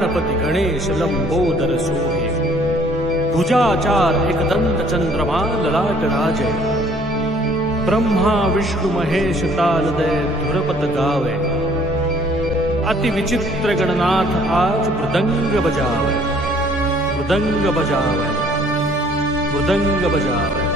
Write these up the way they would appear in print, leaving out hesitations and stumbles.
गणपती गणेश लंबोदर सोहे भुजाचार एकदंत चंद्रमा ललाट राजे ब्रह्मा विष्णु महेश तालदय धुरपत गावे अति विचित्र गणनाथ आज मृदंग बजावे मृदंग बजावे मृदंग बजावे।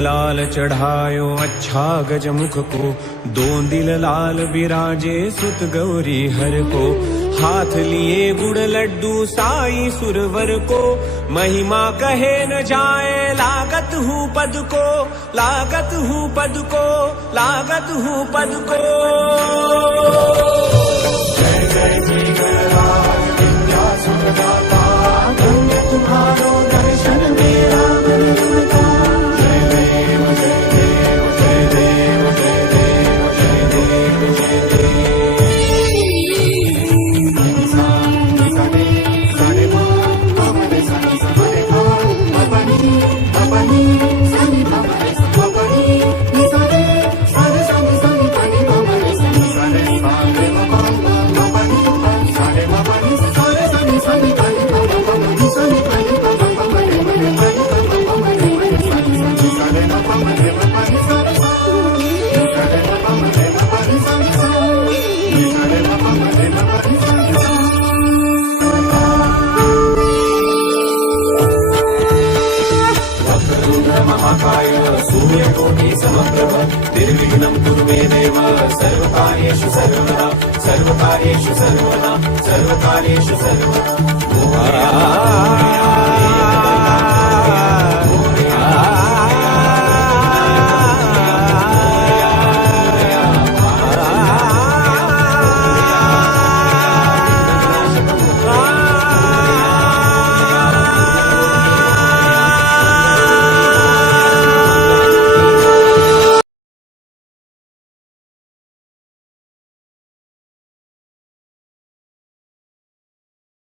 लाल चढ़ायो अच्छा गजमुख को, दोंदिल लाल विराजे सुत गौरी हर को। हाथ लिए गुड़ लड्डू साई सुरवर को, महिमा कहे न जाए लागत हूँ पद को, लागत हूँ पद को, लागत हूँ पद को। जय जय श्री गणराज विंध्याचल दाता, धन्य तुम्हारो दर्शन मेरा मन रमता। महाकाय सूर्यकोटि समप्रभ, निर्विघ्नं कुरु मे देव, सर्वकार्येषु सर्वदा, सर्वकार्येषु सर्वदा, सर्वकार्येषु सर्वदा।